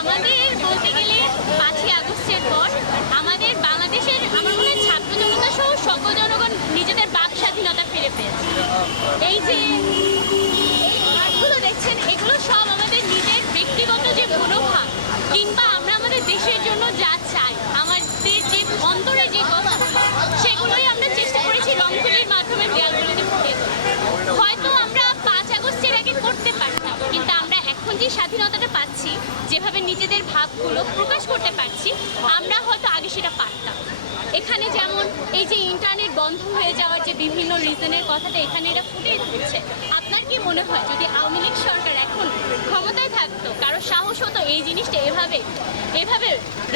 আমাদের বলতে গেলে 5ই আগস্টের পর আমাদের বাংলাদেশের আমার মনে হয় ছাত্র জনতা সহ সকল জনগণ নিজেদের বাক স্বাধীনতা ফিরে পেয়েছে। এই যে আর্টগুলো দেখছেন, এগুলো সব আমাদের নিজের ব্যক্তিগত যে মনোভাব কিংবা আমরা আমাদের দেশের জন্য যা চাই, আমাদের যে অন্তরে যে কথা, সেগুলোই আমরা চেষ্টা করেছি রংতুলির মাধ্যমে দেয়ালগুলোতে ফুটিয়ে তোলা। হয়তো আমরা 5 আগস্টের আগে করতে পারতাম, কিন্তু আমরা এখন যে স্বাধীনতাটা পাচ্ছি, যেভাবে নিজেদের ভাবগুলো প্রকাশ করতে পারছি, আমরা হয়তো আগে সেটা পারতাম। এখানে যেমন এই যে ইন্টারনেট বন্ধ হয়ে যাওয়ার যে বিভিন্ন রিজনের কথাটা এখানে এরা ফুটিয়ে তুলছে। আপনার কি মনে হয় যদি আওয়ামী লীগ সরকার এখন ক্ষমতায় থাকতো, কারো সাহস হতো এই জিনিসটা এভাবে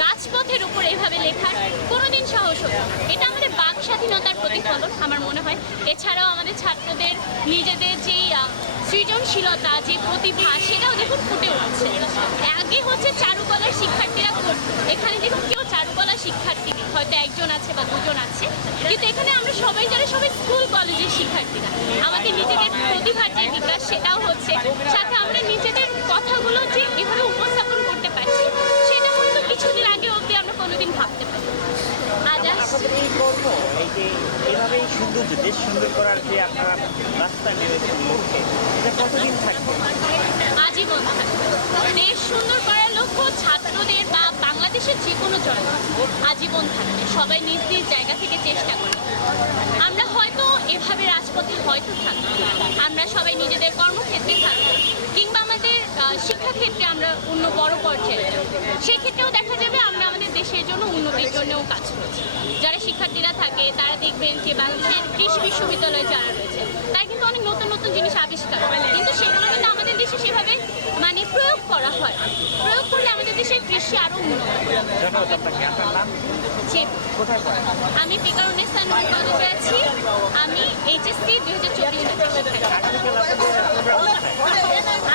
রাজপথের উপর এভাবে লেখার? কোনোদিন সাহস হতো? এটা আমাদের বাক স্বাধীনতার প্রতিফলন আমার মনে হয়। এছাড়াও আমাদের ছাত্রদের নিজেদের যেই সৃজনশীলতা, যে প্রতিভা, সেটাও দেখুন ফুটে উঠছে। আগে হচ্ছে চারুকলার শিক্ষার্থীরা করতো, এখানে দেখুন কেউ চারুকলার শিক্ষার্থী নেই, হয়তো একজন আছে বা দুজন আছে, কিন্তু এখানে আমরা সবাই যারা সবাই স্কুল কলেজের শিক্ষার্থীরা, আমাদের নিজেদের প্রতিভার যে বিকাশ সেটাও হচ্ছে, সাথে আমরা নিজেদের কথাগুলো যে এভাবে উপস্থাপন করতে পারছি, সেটা হয়তো কিছুদিন আগে অবধি আমরা কোনোদিন ভাবতে পারি। আজ আসছে এই কর্ম, এই যে এভাবেই সৌন্দর্য, দেশ সুন্দর করার যে আপনারা রাস্তায় নেমেছেন লক্ষ্যে, এটা কতদিন থাকবে? আজীবন থাকবে। দেশ সুন্দর করার লক্ষ্য ছাত্রদের বা বাংলাদেশের যে কোনো জনগণ আজীবন থাকবে। সবাই নিজ নিজ জায়গা থেকে চেষ্টা করে। আমরা হয়তো এভাবে রাজপথে হয়তো থাকবো, আমরা সবাই নিজেদের কর্মক্ষেত্রে থাকবো, কিংবা আমাদের শিক্ষাক্ষেত্রে আমরা অন্য বড় পর্যায়ে যাবো। সেই ক্ষেত্রেও দেখা যাবে আমরা আমাদের দেশের জন্য উন্নতির জন্যও কাজ করছি। যারা শিক্ষার্থীরা থাকে তারা দেখবেন যে বাংলাদেশের কৃষি বিশ্ববিদ্যালয়ে যারা রয়েছে তারা কিন্তু অনেক নতুন নতুন জিনিস আবিষ্কার করে, কিন্তু সেগুলো কিন্তু আমাদের দেশে সেভাবে প্রয়োগ করা হয়। প্রয়োগ করলে আমাদের দেশের কৃষি আরও উন্নত হবে। ধন্যবাদ আপনাকে। আপনার নাম? জি, কোথায় পড়েন? আমি পিকারুনিস্তান কলেজে আছি। আমি এইচএসসি 2024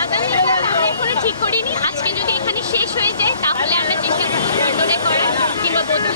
আগামীকাল আমরা এখনো ঠিক করিনি। আজকে যদি এখানে শেষ হয়ে যায় তাহলে আমরা চেষ্টা করছি লন্ডনে করার কিংবা বৌদ্ধ